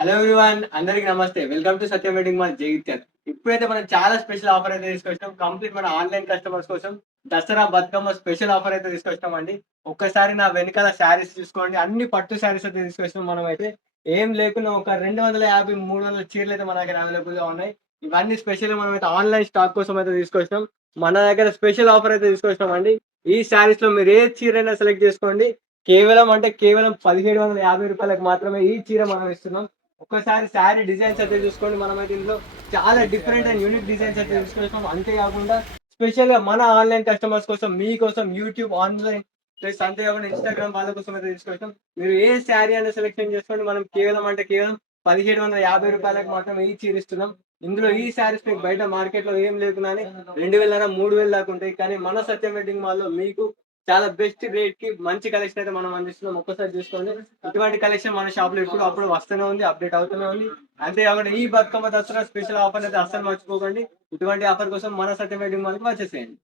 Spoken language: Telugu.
హలో ఎవ్రీవన్, అందరికి నమస్తే. Welcome to Satyam wedding mall Jagtial. ఇప్పుడైతే మనం చాలా స్పెషల్ ఆఫర్ అయితే తీసుకొచ్చాం. కంప్లీట్ మన ఆన్‌లైన్ కస్టమర్స్ కోసం దసరా, బతుకమ్మ స్పెషల్ ఆఫర్ అయితే తీసుకొచ్చామండి. ఒక్కసారి నా వెనకాల శారీస్ చూసుకోండి. అన్ని పట్టు శారీస్ అయితే తీసుకొచ్చినాం మనమైతే. ఏం లేకున్నా ఒక 250, 300 చీరలైతే మన దగ్గర అవైలబుల్‌గా ఉన్నాయి. ఇవన్నీ స్పెషల్‌గా మనమైతే ఆన్‌లైన్ స్టాక్ కోసం అయితే తీసుకొచ్చినాం. మన దగ్గర స్పెషల్ ఆఫర్ అయితే తీసుకొచ్చినామండి. ఈ శారీస్‌లో మీరు ఏ చీరైనా సెలెక్ట్ చేసుకోండి. కేవలం రూ. 1750 మాత్రమే ఈ చీర మనం ఇస్తున్నాం. ఒక్కసారి శారీ డిజైన్స్ అయితే చూసుకోండి. మనమైతే ఇందులో చాలా డిఫరెంట్ అండ్ యూనిక్ డిజైన్స్ అయితే తీసుకొచ్చినాం. అంతేకాకుండా స్పెషల్‌గా మన ఆన్‌లైన్ కస్టమర్స్ కోసం, మీకోసం యూట్యూబ్ ఆన్‌లైన్ ప్లస్ అంతేకాకుండా ఇన్‌స్టాగ్రామ్ వాళ్ళ కోసం అయితే తీసుకొచ్చినాం. మీరు ఏ శారీ అయినా సెలెక్షన్ చేసుకోండి. మనం కేవలం రూ. 1750 మాత్రమే ఈ చీర ఇస్తున్నాం. ఇందులో ఈ శారీస్ మీకు బయట మార్కెట్‌లో ఏం లేకున్నాని 2000, 3000 దాకా ఉంటాయి. కానీ మన సత్యం వెడ్డింగ్ మాల్‌లో మీకు చాలా బెస్ట్ రేట్‌కి మంచి కలెక్షన్ అయితే మనం అందిస్తున్నాం. ఒక్కసారి చూసుకోండి. ఇటువంటి కలెక్షన్ మన షాప్‌లో ఎప్పుడు అప్పుడు వస్తూనే ఉంది. అప్‌డేట్ అవుతూనే ఉంది. అంతేకాకుండా ఈ బతుకమ్మ దసరా స్పెషల్ ఆఫర్ అయితే అస్సలు మర్చిపోకండి. ఇటువంటి ఆఫర్ కోసం మన సత్యం వెడ్డింగ్ మాల్‌కి వచ్చేసేయండి.